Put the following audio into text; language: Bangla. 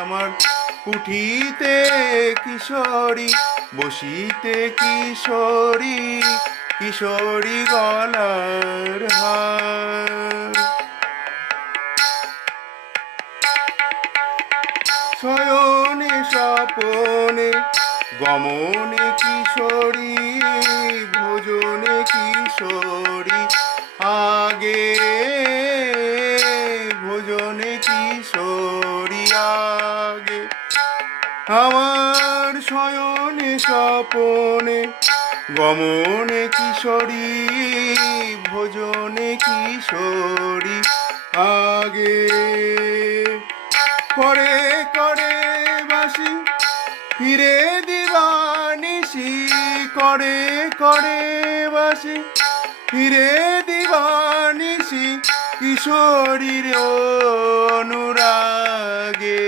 আমার উঠিতে কিশোরী, বসিতে কিশোরী, কিশোরী গলার হার। শয়নে স্বপনে গমনে কিশোরী, ভোজনে কিশোরী, আগে ভোজনে কিশোরী আগে। আমার শয়নে স্বপনে গমনে কিশোরী, ভোজনে কিশোরী আগে। করে করে বাসি ফিরে দিবানিশি, করে করে বাসি ফিরে দিবানিশি, কিশোরীর অনুরাগে।